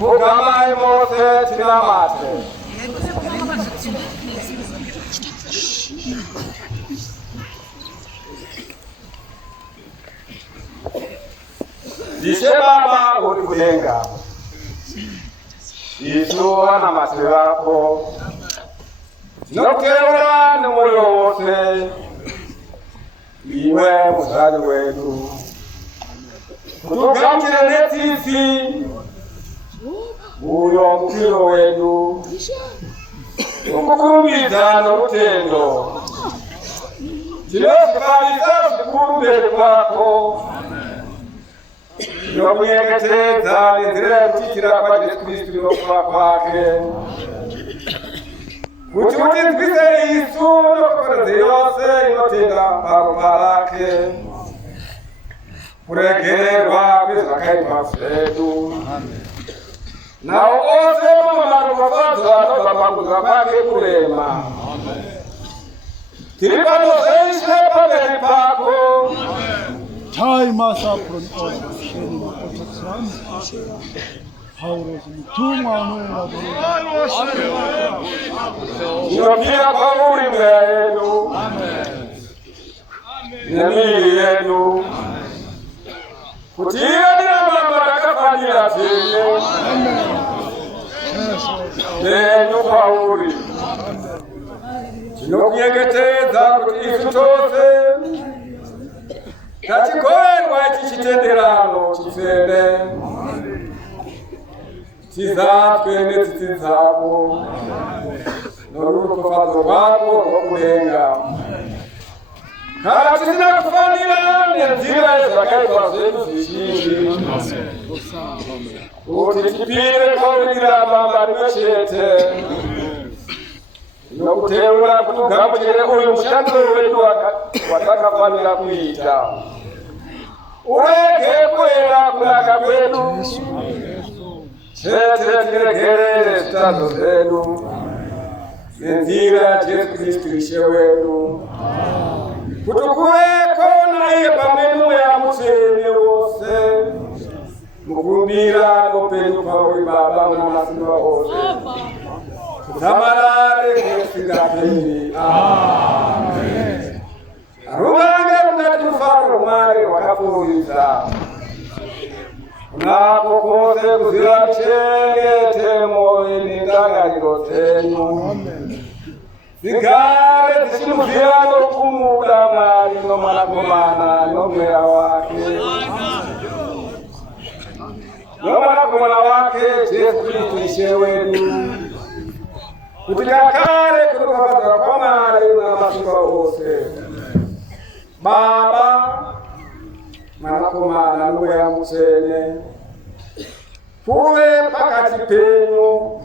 Ugamaye Mose tinamate. Dishe baba uri kulenga. Isuwa na masirako. Nokeura n'umuriro wose. Iwe muzali wetu. Kutugamire netisi. Uyo mukiro wetu. Ukukurumiza n'urutendo. Kinokubaliza kukurumbere kwako. Nokuyegeteza nizira kutikira kwa Yesu Kristo no kufa kwake. Kuti twise Yesu no kukoze yose inotenda paruparake. Kuregerwa kwizakaye mafedu. Na ose mama kubaza no babanguza kwake kurema. Tiripano seishe pabere pako. Time us up from all sharing protection. Paulo mtumwa mwema Inopia kwa ulimwe yenu. Nami yenu. Kutia nina mabaraka fanyia tene. Nenu kwa uli. Kinokiyegeteza kuti isutose. Tachikoerwa ichichitenderano chifere. Tizatwe netitizako. Norukufazo wako nokulenga. Kana tisina kufanira nenzira ezakaitwa zetu zishingi. Kuti chipire kaurira mambari wechete. Nokuteura kutugamuchire uyu mushando wetu watakafanira kuita. Ureke kwera kunaka kwedu. Chete tiregerere zitazo zedu. Nenzira Yesu Kristu ishe wedu. Kutukuweko naye pamenu ya mutene wose. Mukumbira nopenyu pawe baba mwasimba wose. Tamarare kusigapeni. Amen. Rubange unatufaro mare wakapuliza. Unapokose kuzira chengete moyo nindanganyiro zenyu. Zigare zishimuzira no kumuda mari no manakomana no mwera wake. No manakomana wake Yesu Kristo ishe wetu. Kutikakare kutukapata kwa mari na masuka wose. Baba manakomana nuwe ya musene. Kuwe pakati penyu.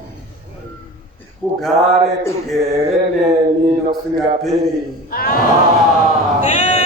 Kugare kugerene nino singaperi. Amen.